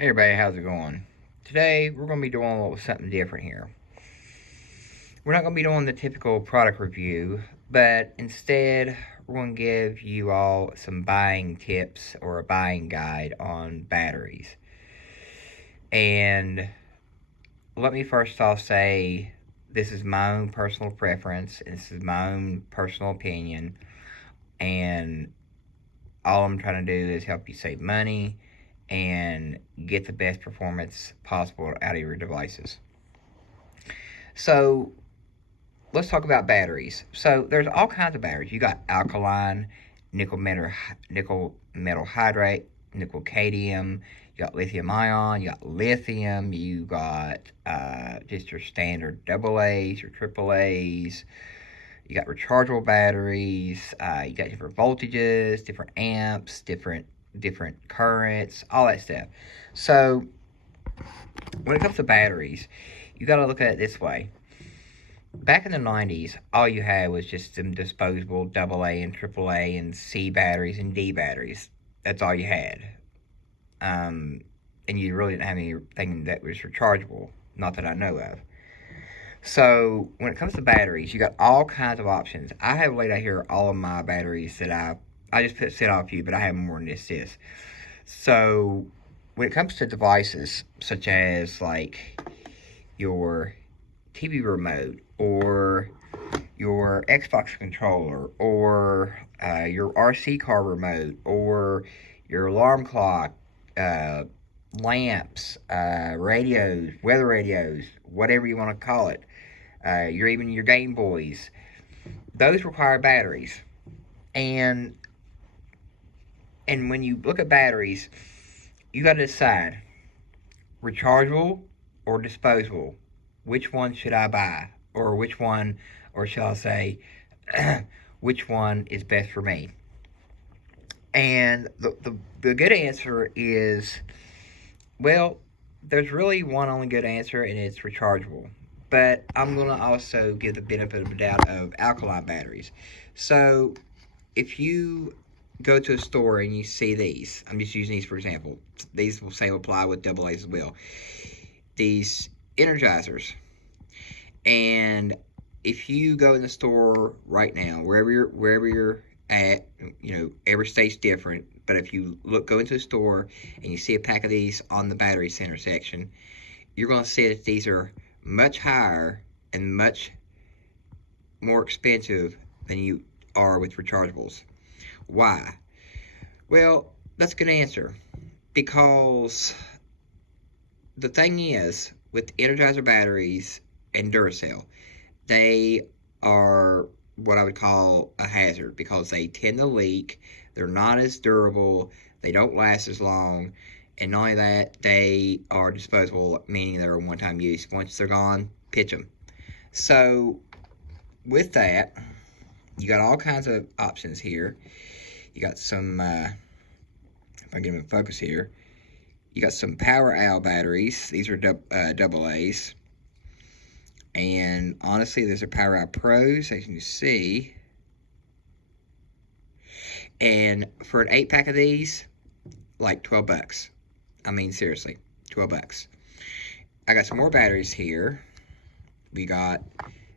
Hey everybody, how's it going? Today we're going to be doing a little something different here. We're not going to be doing the typical product review, but instead we're going to give you all some buying tips or a buying guide on batteries. And let me first off say this is my own personal preference, and this is my own personal opinion, and all I'm trying to do is help you save money and get the best performance possible out of your devices. So let's talk about batteries. So there's all kinds of batteries. You got alkaline, nickel metal hydrate, nickel cadmium. You got lithium ion. You got lithium. You got just your standard double A's, your triple A's. You got rechargeable batteries. You got different voltages, different amps, different currents, all that stuff. So when it comes to batteries, you got to look at it this way. Back in the 90s, all you had was just some disposable AA and AAA and C batteries and D batteries. That's all you had. And you really didn't have anything that was rechargeable, not that I know of. So when it comes to batteries, you got all kinds of options. I have laid out here all of my batteries that I just set out a few, but I have more than this. So when it comes to devices such as like your TV remote or your Xbox controller or your RC car remote or your alarm clock, lamps, radios, weather radios, whatever you want to call it, your Game Boys, those require batteries. And when you look at batteries, you got to decide rechargeable or disposable. Which one should I buy? Or which one, or shall I say, which one is best for me? And the good answer is, well, there's really one only good answer, and it's rechargeable. But I'm going to also give the benefit of the doubt of alkaline batteries. So if you go to a store and you see these, I'm just using these for example. These will say apply with double A's as well. These energizers. And if you go in the store right now, wherever you're at, every state's different. But if you go into the store and you see a pack of these on the battery center section, you're going to see that these are much higher and much more expensive than you are with rechargeables. Why? Well, that's a good answer. Because the thing is, with Energizer batteries and Duracell, they are what I would call a hazard because they tend to leak. They're not as durable. They don't last as long. And not only that, they are disposable, meaning they're a one-time use. Once they're gone, pitch them. So with that, you got all kinds of options here. You got some, if I get them in focus here, you got some Power Owl batteries. These are double A's. And honestly, there's a Power Owl Pros, as you can see. And for an 8-pack of these, like 12 bucks. I mean, seriously, 12 bucks. I got some more batteries here. We got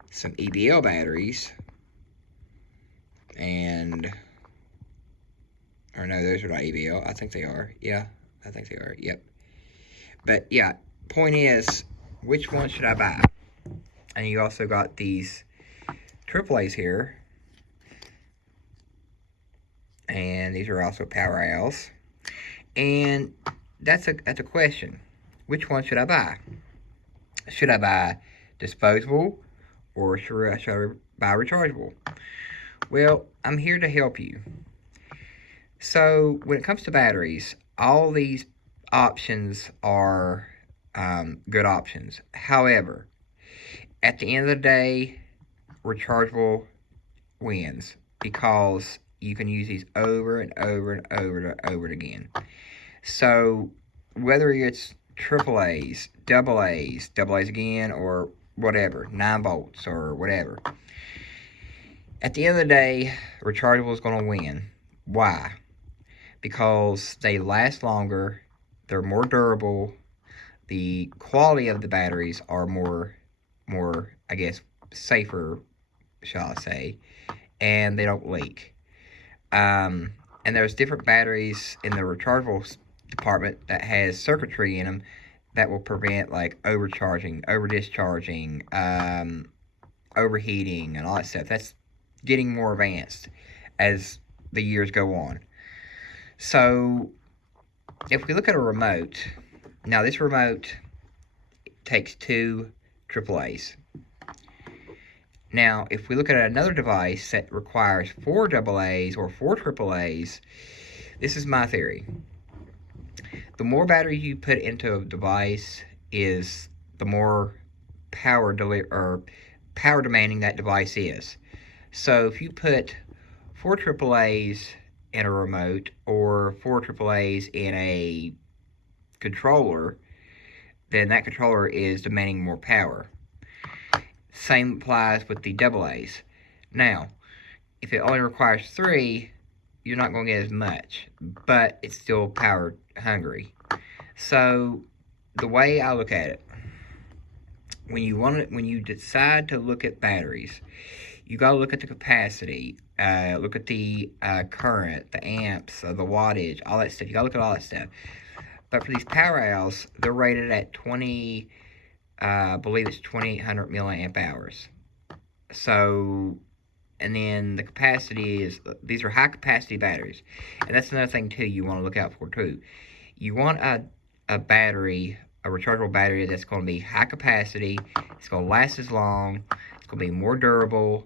some EBL batteries. Or no, those are not EBL. I think they are. Yeah, I think they are. Yep. But yeah, point is, which one should I buy? And you also got these AAA's here. And these are also Power Owls. And that's a question. Which one should I buy? Should I buy disposable or should I buy rechargeable? Well, I'm here to help you. So when it comes to batteries, all these options are good options. However, at the end of the day, rechargeable wins because you can use these over and over and over again. So whether it's triple A's, double A's again, or whatever, 9 volts or whatever, at the end of the day, rechargeable is going to win. Why? Because they last longer they're more durable. The quality of the batteries are more, I guess, safer, shall I say, and they don't leak. And there's different batteries in the rechargeable department that has circuitry in them that will prevent like overcharging, over discharging, overheating, and all that stuff. That's getting more advanced as the years go on. So if we look at a remote, now this remote takes two AAAs. Now, if we look at another device that requires four AAAs or four AAAs, this is my theory. The more battery you put into a device is the more power power demanding that device is. So if you put four AAAs in a remote or four AAAs in a controller, then that controller is demanding more power. Same applies with the AAs. Now, if it only requires three, you're not going to get as much, but it's still power hungry. So the way I look at it, when you decide to look at batteries, you got to look at the capacity, look at the current, the amps, the wattage, all that stuff. You got to look at all that stuff. But for these power owls, they're rated at 20. I believe it's 2800 milliamp hours. So, and then the capacity is, these are high capacity batteries. And that's another thing too you want to look out for too. You want a battery, a rechargeable battery that's going to be high capacity, it's going to last as long, it's going to be more durable,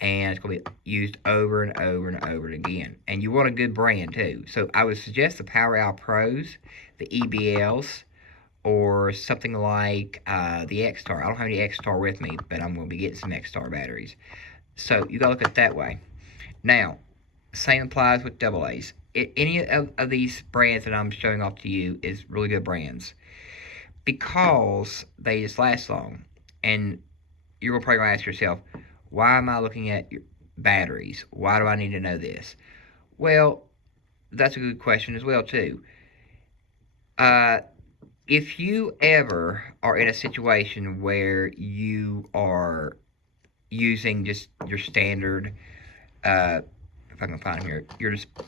and it's going to be used over and over and over again. And you want a good brand too. So I would suggest the Power Owl Pros, the EBLs, or something like the X-Star. I don't have any X-Star with me, but I'm going to be getting some X-Star batteries. So you got to look at it that way. Now, same applies with AA's. Any of these brands that I'm showing off to you is really good brands because they just last long. And you're probably going to ask yourself, why am I looking at batteries? Why do I need to know this? Well, that's a good question as well, too. If you ever are in a situation where you are using just your standard, if I can find here,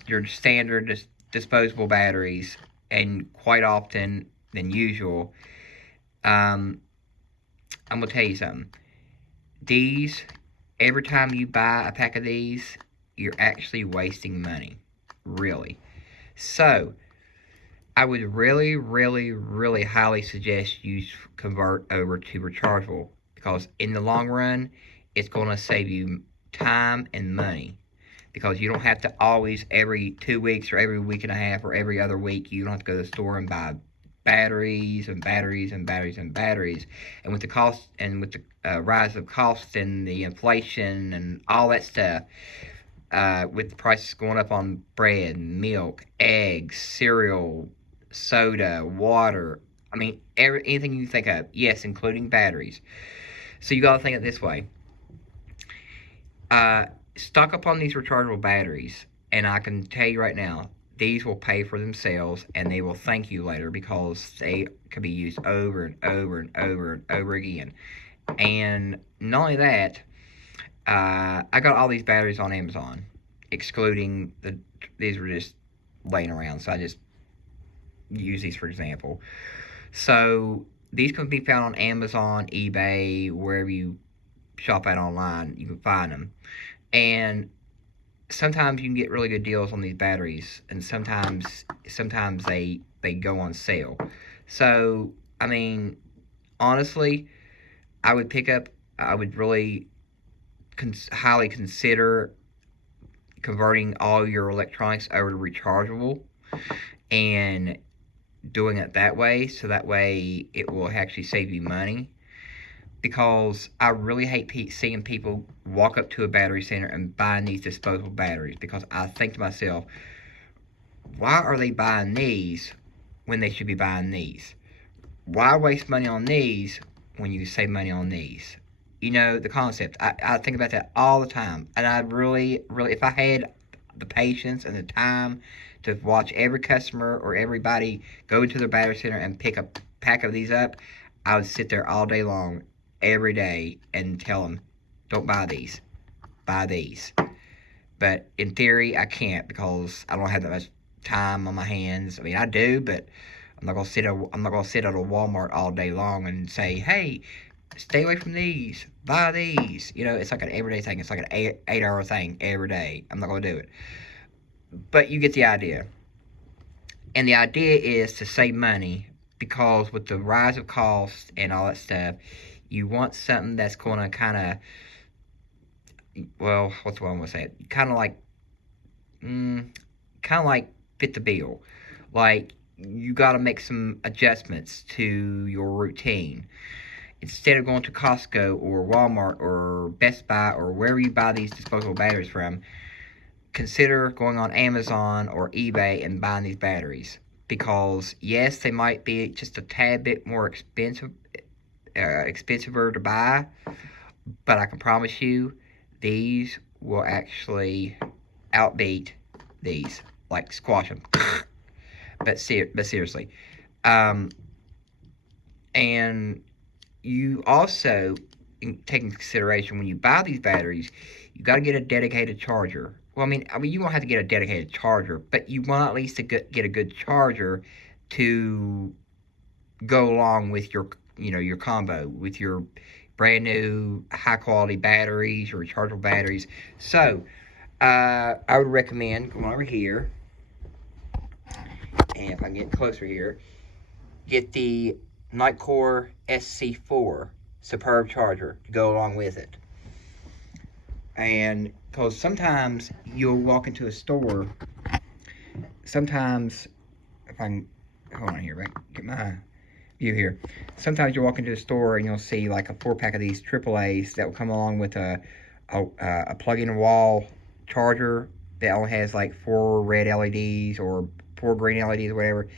your standard disposable batteries, and quite often than usual, I'm gonna tell you something. These, every time you buy a pack of these, you're actually wasting money, really. So I would really, really, really highly suggest you convert over to rechargeable because in the long run, it's going to save you time and money because you don't have to always every 2 weeks or every week and a half or every other week, you don't have to go to the store and buy batteries and batteries and batteries and batteries. And with the cost and with the rise of cost and the inflation and all that stuff, with the prices going up on bread, milk, eggs, cereal, soda, water, I mean, anything you think of, yes, including batteries. So you got to think of it this way. Stock up on these rechargeable batteries, and I can tell you right now, these will pay for themselves, and they will thank you later because they could be used over and over and over and over again. And not only that, I got all these batteries on Amazon, excluding these were just laying around, so I just use these for example. So these can be found on Amazon, eBay, wherever you shop at online, you can find them. And sometimes you can get really good deals on these batteries, and sometimes they go on sale. So I mean, honestly, I would really highly consider converting all your electronics over to rechargeable and doing it that way, so that way it will actually save you money. Because I really hate seeing people walk up to a battery center and buying these disposable batteries, because I think to myself, why are they buying these when they should be buying these? Why waste money on these when you save money on these? You know, the concept. I think about that all the time. And I really, really, if I had the patience and the time to watch every customer or everybody go into their battery center and pick a pack of these up, I would sit there all day long, every day, and tell them, don't buy these. Buy these. But in theory, I can't because I don't have that much time on my hands. I mean, I do, but I'm not gonna sit at a Walmart all day long and say, "Hey, stay away from these. Buy these." You know, it's like an everyday thing. It's like an eight-hour thing every day. I'm not gonna do it. But you get the idea. And the idea is to save money because with the rise of cost and all that stuff, you want something that's going to kind of, well, what's the one I'm going to say? Kind of like fit the bill. Like you got to make some adjustments to your routine. Instead of going to Costco or Walmart or Best Buy or wherever you buy these disposable batteries from, consider going on Amazon or eBay and buying these batteries. Because yes, they might be just a tad bit more expensiver to buy, but I can promise you, these will actually outbeat these, like squash them. but seriously, and you also take into consideration when you buy these batteries, you got to get a dedicated charger. Well, I mean, you won't have to get a dedicated charger, but you want at least to get a good charger to go along with your, your combo with your brand new high quality batteries or rechargeable batteries. So, I would recommend going over here, and if I can get closer here, get the Nightcore SC4 Superb charger to go along with it. And because sometimes you'll walk into a store, sometimes, if I can, hold on here, right, get my view here. Sometimes you'll walk into a store and you'll see like a 4-pack of these AAAs that will come along with a plug-in wall charger that only has like 4 red LEDs or 4 green LEDs or whatever.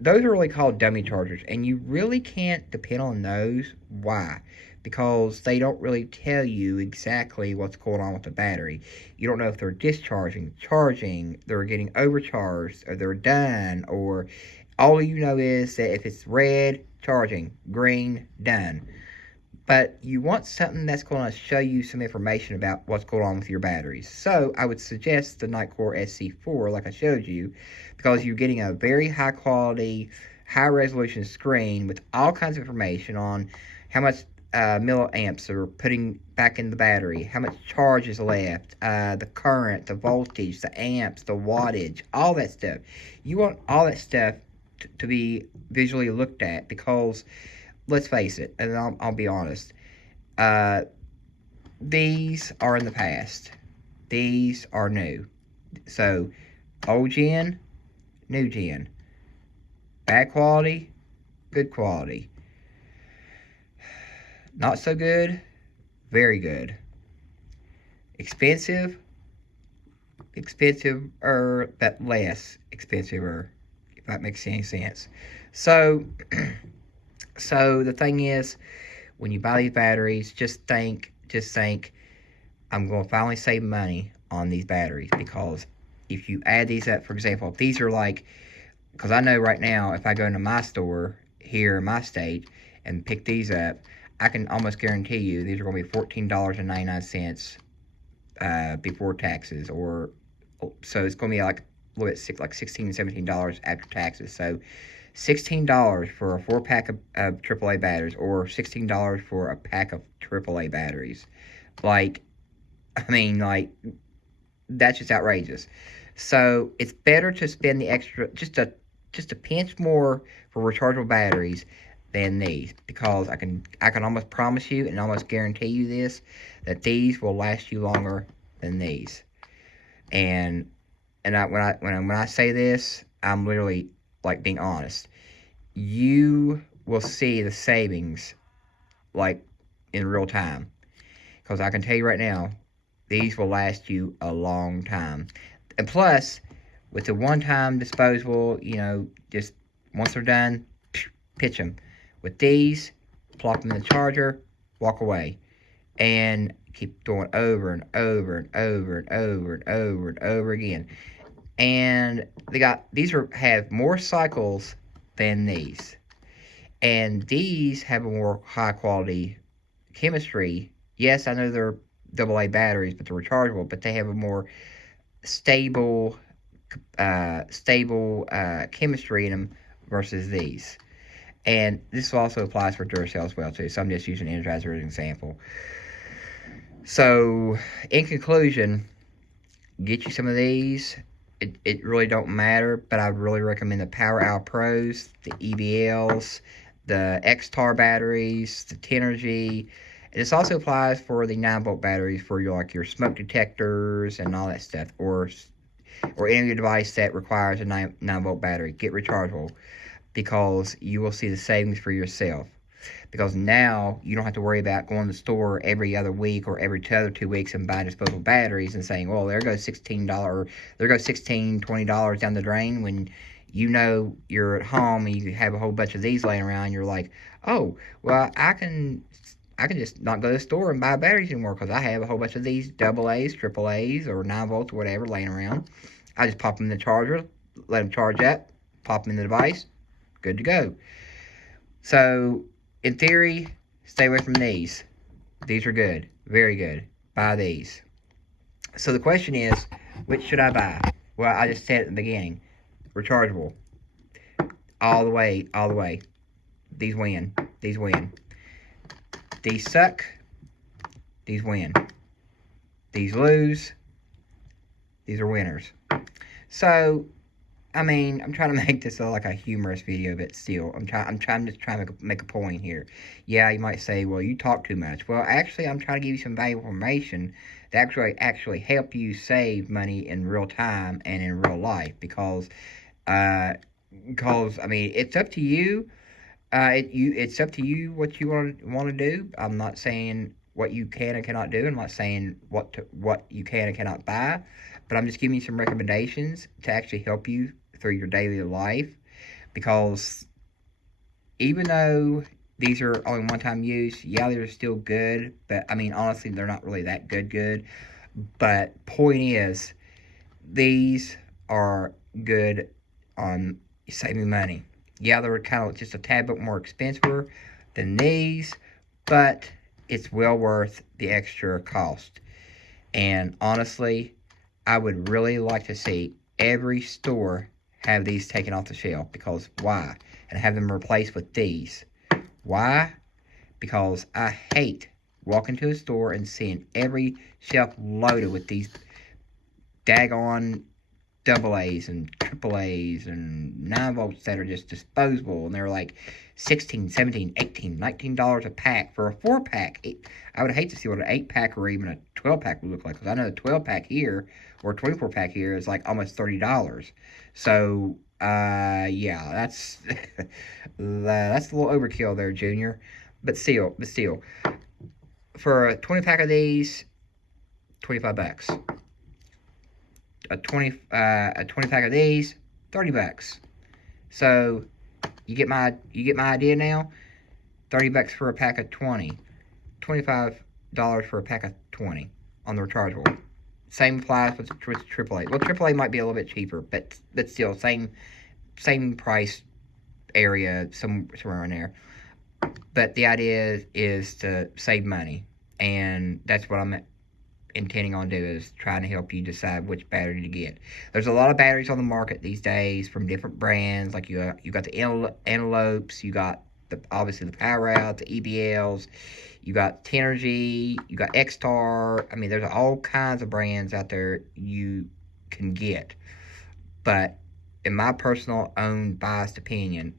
Those are really called dummy chargers, and you really can't depend on those. Why? Because they don't really tell you exactly what's going on with the battery. You don't know if they're discharging, charging, they're getting overcharged, or they're done, or all you know is that if it's red, charging, green, done. But you want something that's going to show you some information about what's going on with your batteries. So I would suggest the Nightcore SC4, like I showed you, because you're getting a very high quality, high resolution screen with all kinds of information on how much milliamps are putting back in the battery, how much charge is left, the current, the voltage, the amps, the wattage, all that stuff. You want all that stuff to be visually looked at because, let's face it, and I'll be honest, these are in the past. These are new. So, old gen, new gen. Bad quality, good quality. Not so good, very good. Expensive, but less expensive, if that makes any sense. So, so the thing is, when you buy these batteries, just think, I'm going to finally save money on these batteries, because if you add these up, for example, if these are like, because I know right now, if I go into my store here in my state and pick these up, I can almost guarantee you these are going to be $14.99 before taxes, or so it's going to be like a little bit $16 $17 after taxes. So $16 for a 4-pack of AAA batteries, or $16 for a pack of AAA batteries. Like, I mean, like, that's just outrageous. So it's better to spend the extra, just a pinch more for rechargeable batteries than these, because I can almost promise you and almost guarantee you this, that these will last you longer than these. And when I say this, I'm literally like being honest. You will see the savings like in real time, because I can tell you right now, these will last you a long time. And plus, with the one-time disposable, just once they're done, pitch them. With these, plop them in the charger, walk away, and keep doing over and over and over and over and over and over again. And have more cycles than these. And these have a more high quality chemistry. Yes, I know they're AA batteries, but they're rechargeable, but they have a more stable chemistry in them versus these. And this also applies for Duracell as well too. So I'm just using Energizer as an example. So in conclusion, get you some of these. It really don't matter, but I would really recommend the Power Hour Pros, the EBLs, the X-Tar batteries, the Tenergy. This also applies for the 9-volt batteries for your smoke detectors and all that stuff, or any device that requires a 9-volt battery. Get rechargeable, because you will see the savings for yourself. Because now you don't have to worry about going to the store every other week or every other 2 weeks and buying disposable batteries and saying, well, there goes $16, there goes $16, $20 down the drain, when you know you're at home and you have a whole bunch of these laying around. You're like, oh, well, I can just not go to the store and buy batteries anymore because I have a whole bunch of these AA's, AAA's, or 9 volts or whatever laying around. I just pop them in the charger, let them charge up, pop them in the device, good to go. So, in theory, stay away from these. These are good, very good. Buy these. So the question is, which should I buy? Well, I just said at the beginning, rechargeable. All the way, all the way. These win. These win. These suck. These win. These lose. These are winners. So, I mean, I'm trying to make this like a humorous video, but still, I'm just trying to make a point here. Yeah, you might say, well, you talk too much. Well, actually, I'm trying to give you some valuable information that actually help you save money in real time and in real life, because I mean, it's up to you. It's up to you what you want to do. I'm not saying what you can and cannot do. I'm not saying what you can and cannot buy, but I'm just giving you some recommendations to actually help you through your daily life. Because even though these are only one-time use, yeah, they're still good. But I mean, honestly, they're not really that good. But point is, these are good on saving money. Yeah, they're kind of just a tad bit more expensive than these, but it's well worth the extra cost. And honestly, I would really like to see every store have these taken off the shelf. Because why? And have them replaced with these. Why? Because I hate walking to a store and seeing every shelf loaded with these daggone AA's and AAA's and 9 volts that are just disposable, and they're like $16, $17, $18, $19 a pack for a 4-pack. I would hate to see what an 8-pack or even a 12-pack would look like, because I know the 12-pack here or 24-pack here is like almost $30. So, yeah, that's that's a little overkill there, Junior. But still, for a 20-pack of these, $25. A 20 pack of these, $30. So you get my idea now. $30 for a pack of 20, $25 for a pack of 20 on the rechargeable. Same applies with AAA. Well, AAA might be a little bit cheaper, but still same price area, somewhere in there. But the idea is to save money, and that's what I'm intending on doing, is trying to help you decide which battery to get. There's a lot of batteries on the market these days from different brands. Like you got the Antelopes, you got obviously the Power Out, the EBLs, you got Tenergy, you got X-Tar. I mean, there's all kinds of brands out there you can get. But in my personal own biased opinion,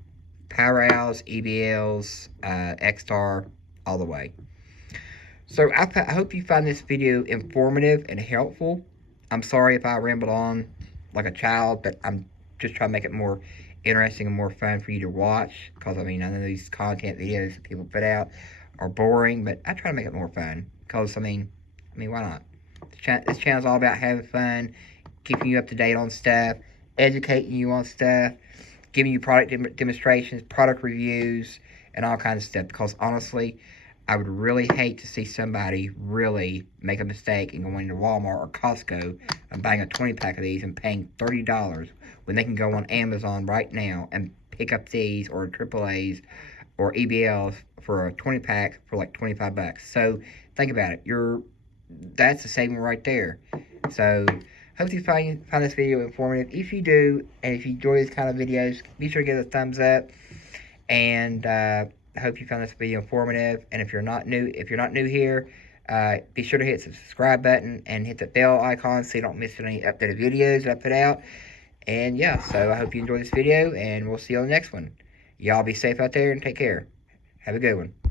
Power Outs, EBLs, X-Tar, all the way. So I hope you find this video informative and helpful. I'm sorry if I rambled on like a child, but I'm just trying to make it more interesting and more fun for you to watch. Because, I mean, I know these content videos that people put out are boring, but I try to make it more fun. Because, I mean, why not? This channel's all about having fun, keeping you up to date on stuff, educating you on stuff, giving you product demonstrations, product reviews, and all kinds of stuff. Because, honestly, I would really hate to see somebody really make a mistake and go into Walmart or Costco and buying a 20 pack of these and paying $30 when they can go on Amazon right now and pick up these or AAA's or EBLs for a 20 pack for like 25 bucks. So think about it. That's a saving right there. So hope you find this video informative. If you do, and if you enjoy these kind of videos, be sure to give it a thumbs up. And I hope you found this video informative. And if you're not new here, be sure to hit the subscribe button and hit the bell icon so you don't miss any updated videos that I put out. And yeah, so I hope you enjoyed this video, and we'll see you on the next one. Y'all be safe out there and take care. Have a good one.